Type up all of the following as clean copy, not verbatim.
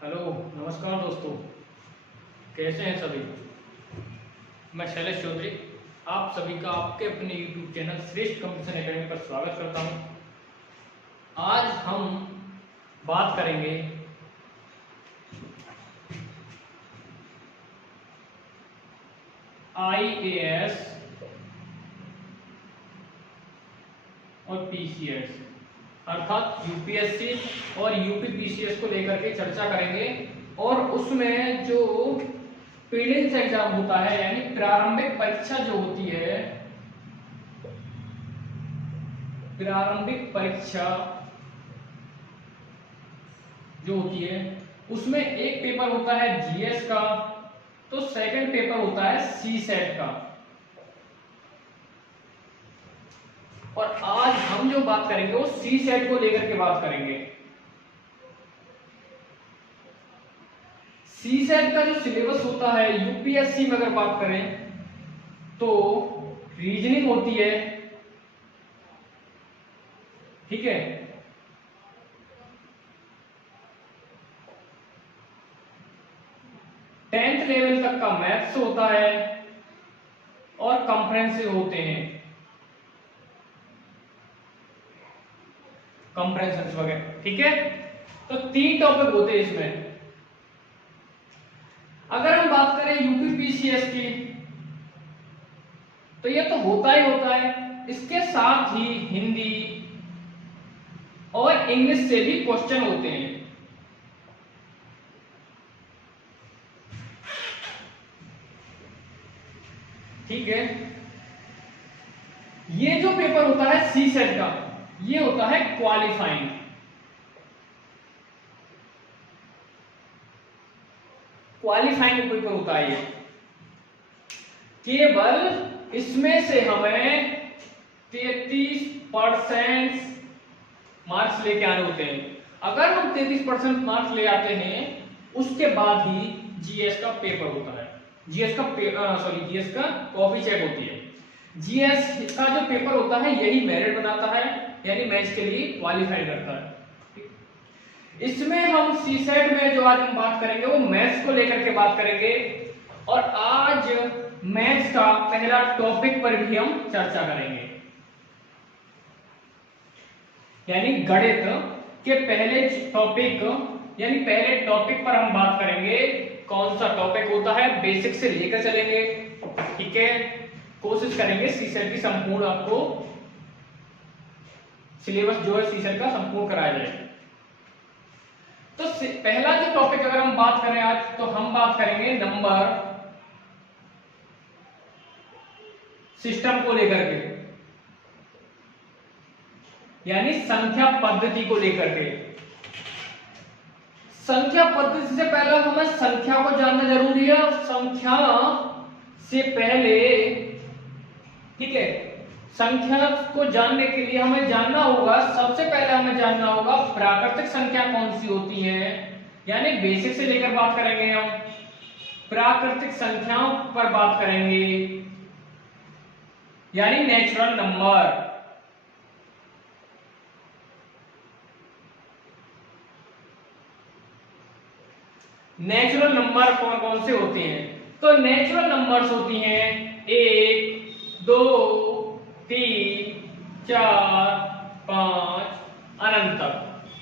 Hello, नमस्कार दोस्तों। कैसे हैं सभी। मैं शैलेश चौधरी आप सभी का आपके अपने YouTube चैनल श्रेष्ठ कंपटीशन एकेडमी पर स्वागत करता हूं। आज हम बात करेंगे IAS और PCS अर्थात यूपीएससी और यूपीपीसीएस को लेकर के चर्चा करेंगे। और उसमें जो प्रीलिम्स एग्जाम होता है यानी प्रारंभिक परीक्षा जो होती है, प्रारंभिक परीक्षा जो होती है उसमें एक पेपर होता है जीएस का, तो सेकंड पेपर होता है सीसेट का। और आज हम जो बात करेंगे वो सीसेट को लेकर के बात करेंगे। सीसेट का जो सिलेबस होता है यूपीएससी में अगर बात करें तो रीजनिंग होती है, ठीक है, 10th लेवल तक का मैथ्स होता है और कंप्रेहेंसिव होते हैं, कंप्रेहेंशन वगैरह, ठीक है। तो 3 टॉपिक होते हैं इसमें। अगर हम बात करें यूपीपीसीएस की तो ये तो होता ही होता है, इसके साथ ही हिंदी और इंग्लिश से भी क्वेश्चन होते हैं, ठीक है। ये जो पेपर होता है सीसेट का ये होता है क्वालिफाइंग। क्वालिफाइंग पेपर होता है ये, केवल इसमें से हमें 33% मार्क्स लेके आने होते हैं। अगर हम 33% मार्क्स ले आते हैं उसके बाद ही जीएस का पेपर होता है, जीएस का कॉपी चेक होती है। जीएस का जो पेपर होता है यही मेरिट बनाता है, यानी मैथ्स के लिए क्वालिफाई करता है। इसमें हम सीसेट में जो आज हम बात करेंगे वो मैथ्स को लेकर के बात करेंगे। और आज मैथ्स का पहला टॉपिक पर भी हम चर्चा करेंगे, यानी गणित के पहले टॉपिक, यानी पहले टॉपिक पर हम बात करेंगे। कौन सा टॉपिक होता है, बेसिक से लेकर चलेंगे, ठीक है। कोशिश करेंगे सीसेट की संपूर्ण आपको सिलेबस जो है सीसेट का संपूर्ण कराया जाए। तो पहला जो टॉपिक अगर हम बात करें आज, तो हम बात करेंगे नंबर सिस्टम को लेकर के, यानी संख्या पद्धति को लेकर के। संख्या पद्धति से पहले हमें संख्या को जानना जरूरी है। और संख्या से पहले, ठीक है, संख्या को जानने के लिए हमें जानना होगा, सबसे पहले हमें जानना होगा प्राकृतिक संख्या कौन सी होती है, यानी बेसिक से लेकर बात करेंगे हम प्राकृतिक संख्याओं पर बात करेंगे, यानी नेचुरल नंबर। नेचुरल नंबर कौन कौन से होते हैं, तो नेचुरल नंबर्स होती हैं 1, 2, 3, 4, 5 अनंत तक,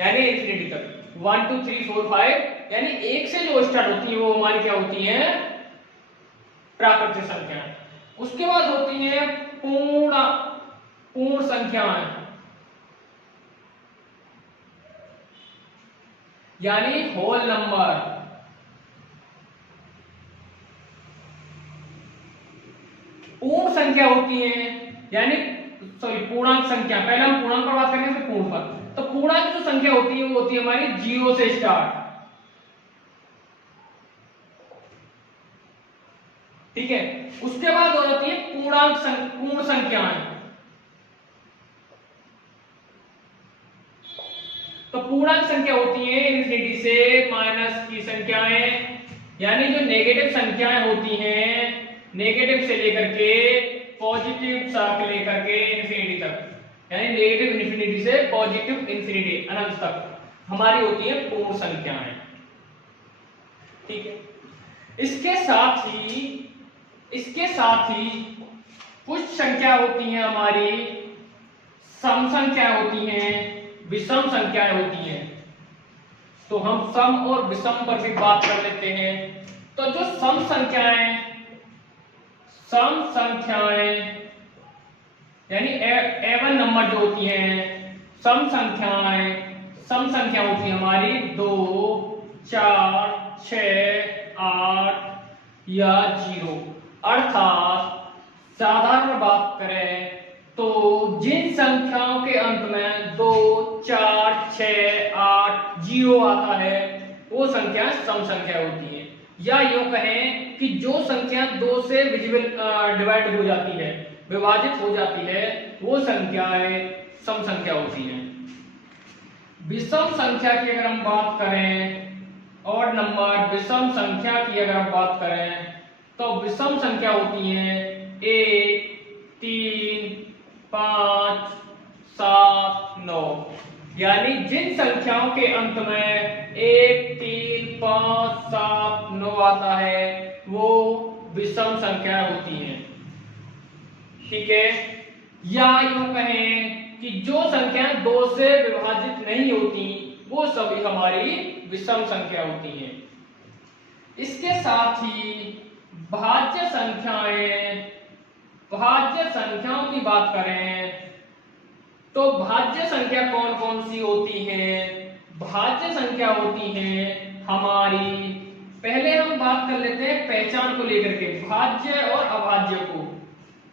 यानी इंफिनिटी तक। 1 2 3 4 5, यानी 1 से जो स्टार्ट होती है वो हमारी क्या होती है, प्राकृतिक संख्या। उसके बाद होती है पूर्ण संख्याएं, यानी होल नंबर। पूर्ण संख्या होती है, यानी पूर्णांक संख्या। पहले हम पूर्णांक पर बात करेंगे फिर पूर्ण पर। तो पूर्णांक जो संख्या होती है वो होती है हमारी 0 से स्टार्ट, ठीक है। उसके बाद हो जाती है पूर्ण संख्याएं। तो पूर्णांक संख्या होती है इनफिनिटी से माइनस की संख्याएं, यानी जो नेगेटिव संख्याएं होती हैं, नेगेटिव से लेकर के पॉजिटिव तक लेकर के इन्फिनिटी तक, यानी नेगेटिव इन्फिनिटी से पॉजिटिव इन्फिनिटी अनंत तक हमारी होती है पूर्ण संख्याएं। ठीक है। इसके साथ ही कुछ संख्या होती हैं हमारी सम संख्या होती हैं, विषम संख्याएं होती हैं। तो हम सम और विषम पर भी बात कर लेते हैं। तो जो सम संख्याएं यानी एवन नंबर जो होती हैं, सम संख्या होती है हमारी 2, 4, 6, 8 या 0। अर्थात साधारण बात करें तो जिन संख्याओं के अंत में 2, 4, 6, 8, 0 आता है वो संख्या सम संख्या होती है। या यूं कहें कि जो संख्या 2 से डिवाइड हो जाती है, विभाजित हो जाती है, वो संख्याएं सम संख्या होती हैं। विषम संख्या की अगर हम बात करें, और नंबर विषम संख्या की अगर हम बात करें, तो विषम संख्या होती हैं 1, 3, 5, 7, 9। यानी जिन संख्याओं के अंत में 1, 3, 5, 7, 9 आता है वो विषम संख्या होती हैं। ठीक है। या यूं कहें कि जो संख्याएं 2 से विभाजित नहीं होती वो सभी हमारी विषम संख्या होती हैं। इसके साथ ही भाज्य संख्याओं की बात करें तो भाज्य संख्या कौन कौन सी होती हैं? भाज्य संख्या होती हैं हमारी, पहले हम बात कर लेते हैं पहचान को लेकर के, भाज्य और अभाज्य को,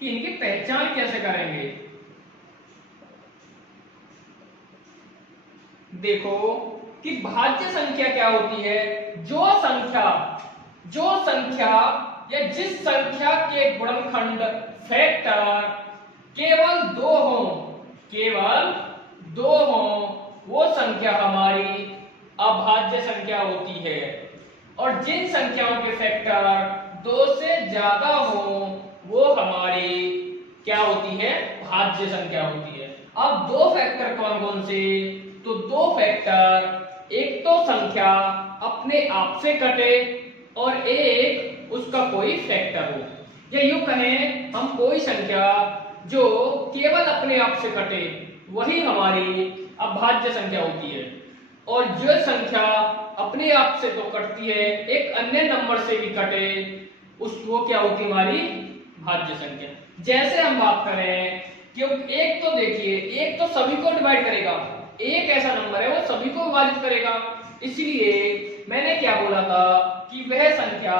कि इनकी पहचान कैसे करेंगे। देखो कि भाज्य संख्या क्या होती है? जो संख्या या जिस संख्या के गुणनखंड फैक्टर केवल 2 हो वो संख्या हमारी अभाज्य संख्या होती है। और जिन संख्याओं के फैक्टर 2 से ज्यादा हो वो हमारी क्या होती है? भाज्य संख्या होती है। अब 2 फैक्टर कौन कौन से? तो 2 फैक्टर, एक तो संख्या अपने आप से कटे और एक उसका कोई फैक्टर हो। या यूं कहें हम कोई संख्या जो केवल अपने आप से कटे वही हमारी अभाज्य संख्या होती है। और जो संख्या अपने आप से तो कटती है, एक अन्य नंबर से भी कटे, उसको क्या होती है? हमारी भाज्य संख्या। जैसे हम बात करें कि एक तो देखिए, एक तो सभी को डिवाइड करेगा, एक ऐसा नंबर है वो सभी को विभाजित करेगा। इसलिए मैंने क्या बोला था कि वह संख्या,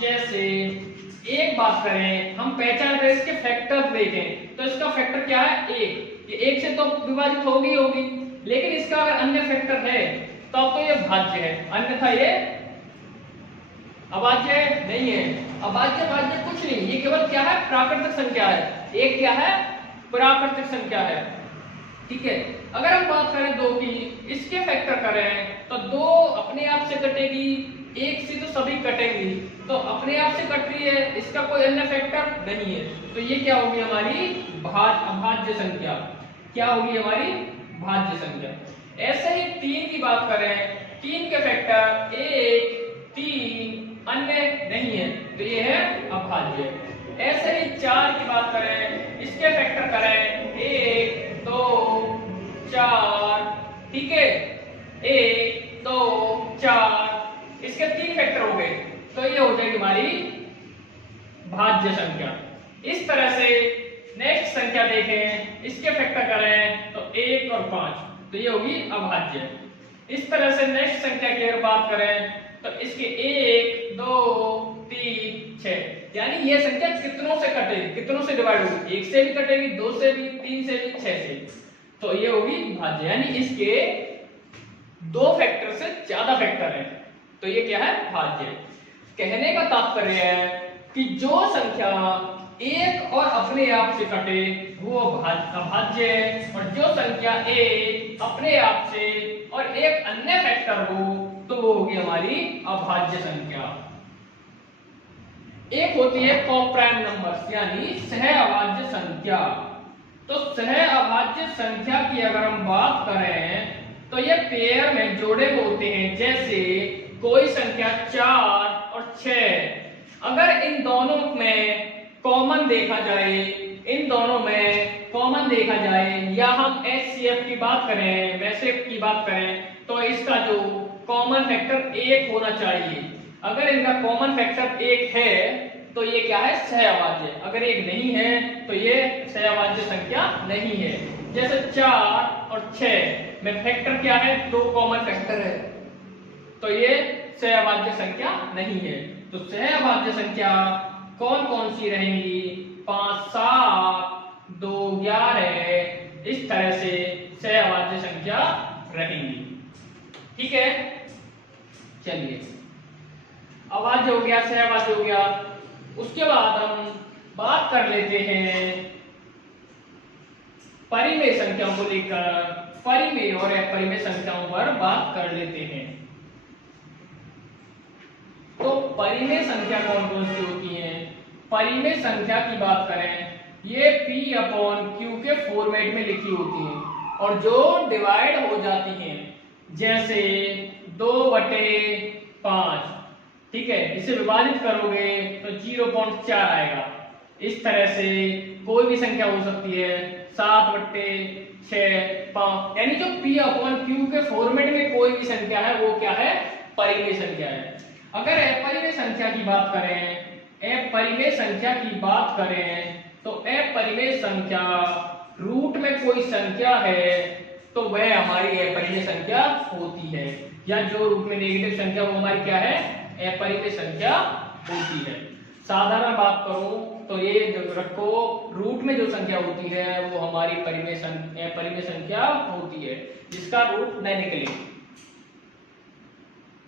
जैसे एक बात करें, हम पहचान करें, इसके फैक्टर देखें तो इसका फैक्टर क्या है? 1। ये 1 से तो विभाजित होगी, लेकिन इसका अगर अन्य फैक्टर है तब तो ये भाज्य है, अन्यथा ये अभाज्य नहीं है। अभाज्य भाज्य कुछ नहीं, ये केवल क्या है? प्राकृतिक संख्या है। एक क्या है? प्राकृतिक संख्या है। ठीक है। अगर हम बात करें 2 की, इसके फैक्टर करें तो 2 अपने आप से कटेगी, 1 से तो सभी कटेंगी, तो अपने आप से कट रही है, इसका कोई अन्य फैक्टर नहीं है, तो ये क्या होगी? हमारी अभाज्य संख्या। क्या होगी? हमारी भाज्य संख्या। ऐसे ही 3 की बात करें, 3 के फैक्टर 1, 3 अन्य नहीं है, तो ये है अभाज्य। ऐसे ही 4 की बात करें, इसके फैक्टर करें 1, 2, 4, ठीक है, 1, 2, 4, इसके 3 फैक्टर हो गए, तो ये हो जाएगी हमारी भाज्य संख्या। इस तरह से नेक्स्ट संख्या देखें, इसके फैक्टर करें तो 1 और 5, तो ये होगी अभाज्य। इस तरह से नेक्स्ट संख्या की अगर बात करें तो इसके 1, 2, 3, 6, यानी ये संख्या कितनों से कटेगी, कितनों से डिवाइड होगी? 1 से भी कटेगी, 2 से भी, 3 से भी, 6 से, तो ये होगी भाज्य। यानी इसके 2 फैक्टर से ज्यादा फैक्टर है, तो ये क्या है? भाज्य। कहने का तात्पर्य है कि जो संख्या एक और अपने आप से कटे वो अभाज्य है, और जो संख्या एक अपने आप से और एक अन्य फैक्टर हो तो वो होगी हमारी अभाज्य संख्या। एक होती है कोप्राइम नंबर्स, यानी सह अभाज्य संख्या। तो सह अभाज्य संख्या की अगर हम बात करें तो ये पेयर में जोड़े होते हैं, जैसे कोई संख्या 4 और 6 अगर इन दोनों में कॉमन देखा जाए, इन दोनों में कॉमन देखा जाए, या हम HCF की बात करें, मैसेफ की बात करें, तो इसका जो कॉमन फैक्टर 1 होना चाहिए। अगर इनका कॉमन फैक्टर 1 है तो ये क्या है, सहअभाज्य। अगर 1 नहीं है तो ये सहअभाज्य संख्या नहीं है। जैसे 4 और 6 में फैक्टर क्या है, 2 कॉमन फैक्टर है, तो ये सहअभाज्य संख्या नहीं है। तो सहअभाज्य संख्या कौन कौन सी रहेंगी, 5 7 2 11, इस तरह से सहअभाज्य संख्या रहेंगी। ठीक है, चलिए अभाज्य हो गया, सहअभाज्य हो गया। उसके बाद हम बात कर लेते हैं परिमेय संख्याओं को लेकर, परिमेय और अपरिमेय संख्याओं पर बात कर लेते हैं। तो परिमेय संख्या कौन कौन सी होती हैं? परिमेय संख्या की बात करें, ये P/Q के फॉर्मेट में लिखी होती हैं और जो डिवाइड हो जाती हैं, जैसे 2/5, ठीक है, इसे विभाजित करोगे तो 0.4 आएगा। इस तरह से कोई भी संख्या हो सकती है, 7/6, 5, यानी जो P/Q के फॉर्मेट में कोई भी संख्या है वो क्या है, परिमेय संख्या है। अगर अपरिमेय संख्या की बात करें, अपरिमेय संख्या की बात करें तो अपरिमेय संख्या रूट में कोई संख्या है तो वह हमारी अपरिमेय संख्या होती है, या जो रूट में नेगेटिव संख्या वो हमारी क्या है, अपरिमेय संख्या होती है। साधारण बात करूं तो ये रखो, रूट में जो संख्या होती है वो हमारी परिमेय संख्या होती है, जिसका रूट न निकले।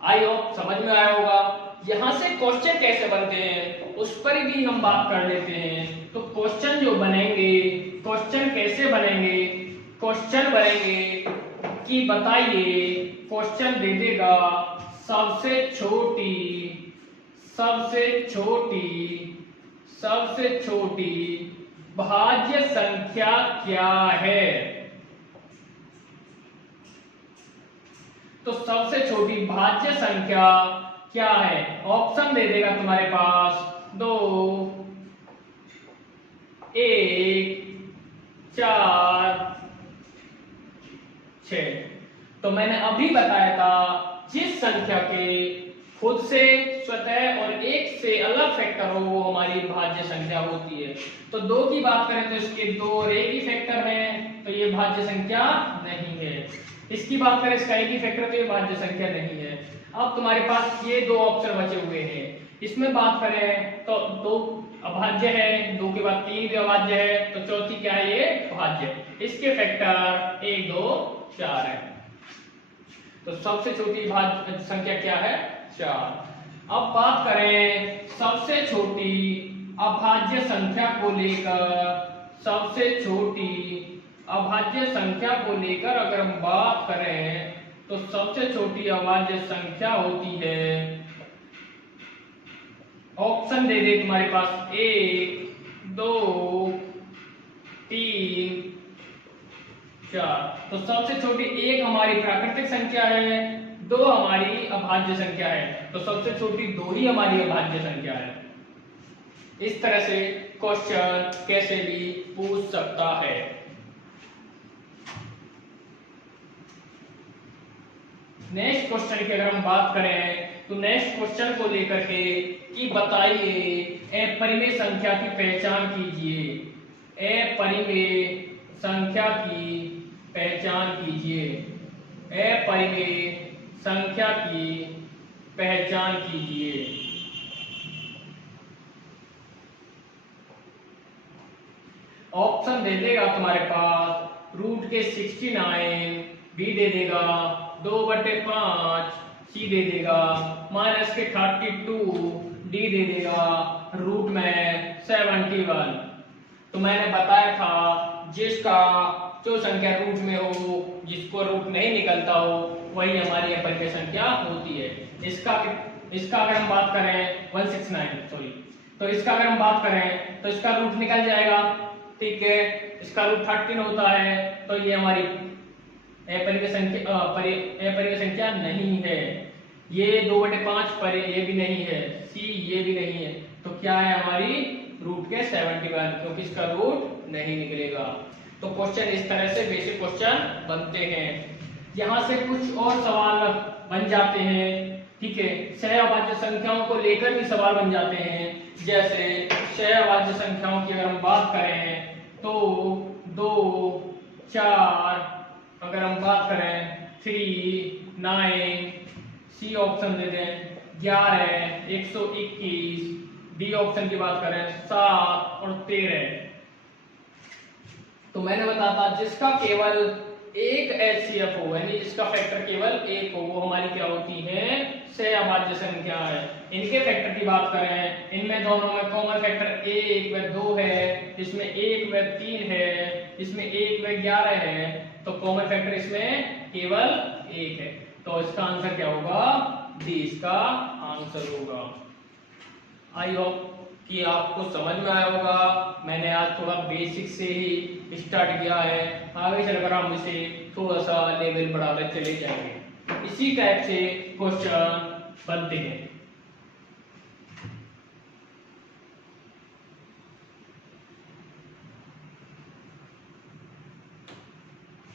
आई होप समझ में आया होगा। यहां से क्वेश्चन कैसे बनते हैं उस पर भी हम बात कर लेते हैं। तो क्वेश्चन जो बनेंगे, क्वेश्चन कैसे बनेंगे, क्वेश्चन बनेंगे कि बताइए, क्वेश्चन दे देगा सबसे छोटी भाज्य संख्या क्या है। तो सबसे छोटी भाज्य संख्या क्या है, ऑप्शन दे देगा तुम्हारे पास 2, 1, 4, 6। तो मैंने अभी बताया था जिस संख्या के खुद से स्वतः और 1 से अलग फैक्टर हो वो हमारी भाज्य संख्या होती है। तो 2 की बात करें तो इसके 2 और 1 ही फैक्टर हैं, तो ये भाज्य संख्या नहीं है। इसकी बात करें, इसका 1 ही फैक्टर, तो ये भाज्य संख्या नहीं है। अब तुम्हारे पास ये 2 ऑप्शन बचे हुए हैं। इसमें बात करें तो 2 अभाज्य है, 2 के बाद 3 भी अभाज्य है, तो चौथी क्या है, ये भाज्य। इसके फैक्टर 1 2 4 है। तो सबसे छोटी भाज्य संख्या क्या है, 4। अब बात करें सबसे छोटी अभाज्य संख्या को लेकर, सबसे छोटी अभाज्य संख्या को लेकर अगर हम बात करें तो सबसे छोटी अभाज्य संख्या होती है, ऑप्शन दे दे तुम्हारे पास 1 2 3 4। तो सबसे छोटी 1 हमारी प्राकृतिक संख्या है, 2 हमारी अभाज्य संख्या है, तो सबसे छोटी 2 ही हमारी अभाज्य संख्या है। इस तरह से क्वेश्चन कैसे भी पूछ सकता है। नेक्स्ट क्वेश्चन की अगर हम बात करें तो नेक्स्ट क्वेश्चन को लेकर के कि बताइए अपरिमेय संख्या की पहचान कीजिए, अपरिमेय संख्या की पहचान कीजिए, अपरिमेय संख्या की पहचान कीजिए। ऑप्शन दे देगा तुम्हारे पास रूट के 69, बी दे देगा 2/5, सी दे देगा माइनस के 32, डी दे देगा रूट में 71। तो मैंने बताया था जिसका जो संख्या रूट में हो, जिसको रूट नहीं निकलता हो, वही हमारी अपरिमेय संख्या होती है। इसका अगर हम बात करें 169 सॉरी, तो इसका अगर हम बात करें तो इसका रूट निकल जाएगा, ठीक है। इसका रूट 13 होता है, तो ये हमारी अपरिमेय संख्या नहीं है। ये 2/5 पर ये भी नहीं है, सी ये भी नहीं है, तो क्या है हमारी रूट के 71, क्योंकि इसका रूट नहीं निकलेगा। तो क्वेश्चन इस तरह से बेसिक क्वेश्चन बनते हैं। यहाँ से कुछ और सवाल बन जाते हैं, ठीक है। सहअभाज्य संख्याओं को लेकर भी सवाल बन जाते हैं। जैसे सहअभाज्य संख्याओं की अगर हम बात करें तो 2, 4, अगर हम बात करें 3, 9, सी ऑप्शन दे दें 11, 121, डी ऑप्शन की बात करें 7 और 13। तो मैंने बताया था जिसका केवल एक एचसीएफ हो, यानी जिसका फैक्टर केवल एक हो, वो हमारी क्या होती है, सहअभाज्य संख्या है। इनके फैक्टर की बात करें, इनमें दोनों में कॉमन फैक्टर 1 व 2 है, इसमें 1 व 3 है, इसमें 1 व 11 है, तो कॉमन फैक्टर इसमें केवल 1 है। तो इसका आंसर क्या होगा, डी इसका आंसर होगा। आई होप कि आपको समझ में आया होगा। मैंने आज थोड़ा बेसिक से ही स्टार्ट किया है, आगे चलकर हम इसे थोड़ा सा लेवल बढ़ाते चले जाएंगे। इसी टाइप से क्वेश्चन बनते हैं।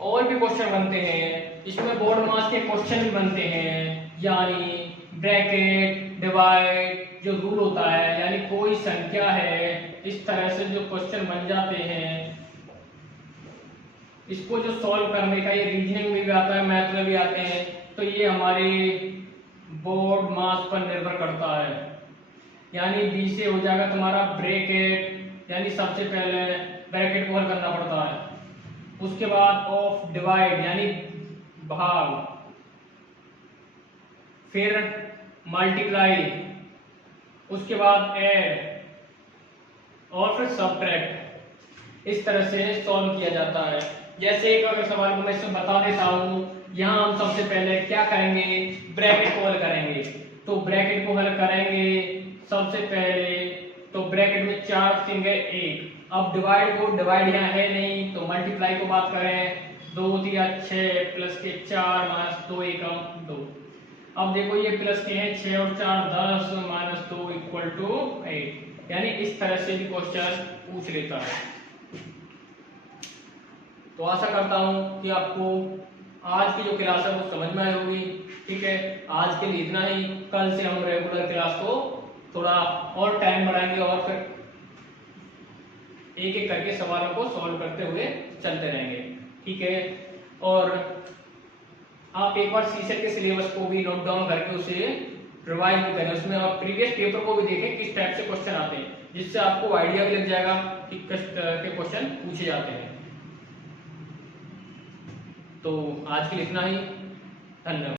और भी क्वेश्चन बनते हैं, इसमें बोर्ड मास के क्वेश्चन भी बनते हैं, यानी ब्रैकेट डिवाइड जो रूल होता है, यानी कोई संख्या है, इस तरह से जो क्वेश्चन बन जाते हैं, इसको जो सॉल्व करने का ये रीजनिंग में भी आता है, मैथ में भी आते हैं, तो ये हमारे बोर्ड मास पर निर्भर करता है। यानी बी से हो जाएगा तुम्हारा ब्रैकेट, यानी सबसे पहले ब्रैकेट को हल करना पड़ता है, उसके बाद ऑफ डिवाइड यानी भाग, फिर मल्टीप्लाई, उसके बाद ऐड और फिर सबट्रैक्ट। इस तरह से सॉल्व किया जाता है। जैसे एक अगर सवाल को मैं इसमें बता देता हूं, यहां हम सबसे पहले क्या करेंगे, ब्रैकेट को हल करेंगे। तो ब्रैकेट को हल करेंगे सबसे पहले, तो ब्रैकेट में 4 3 1। अब डिवाइड को, डिवाइड यहाँ है नहीं, तो मल्टीप्लाई को बात करें, 2 3 6 प्लस के 4 माइनस 2 एकम 2। अब देखो ये प्लस के हैं 6 और 4 10 माइनस 2 इक्वल टू 8। यानी इस तरह से भी क्वेश्चन पूछ लेता है। तो आशा करता हूं कि आपको आज की जो क्लास है वो समझ में आई होगी। ठीक है, आज के लिए इतना ही। कल से हम रेगुलर क्लास को थोड़ा और टाइम बढ़ाएंगे और फिर एक एक करके सवालों को सॉल्व करते हुए चलते रहेंगे। ठीक है, और आप एक बार सीसेट के सिलेबस को भी नोट डाउन करके उसे रिवाइज भी करें, उसमें आप प्रीवियस पेपर को भी देखें किस टाइप से क्वेश्चन आते हैं, जिससे आपको आइडिया भी लग जाएगा कि किस तरह के क्वेश्चन पूछे जाते हैं। तो आज के लिए इतना ही, धन्यवाद।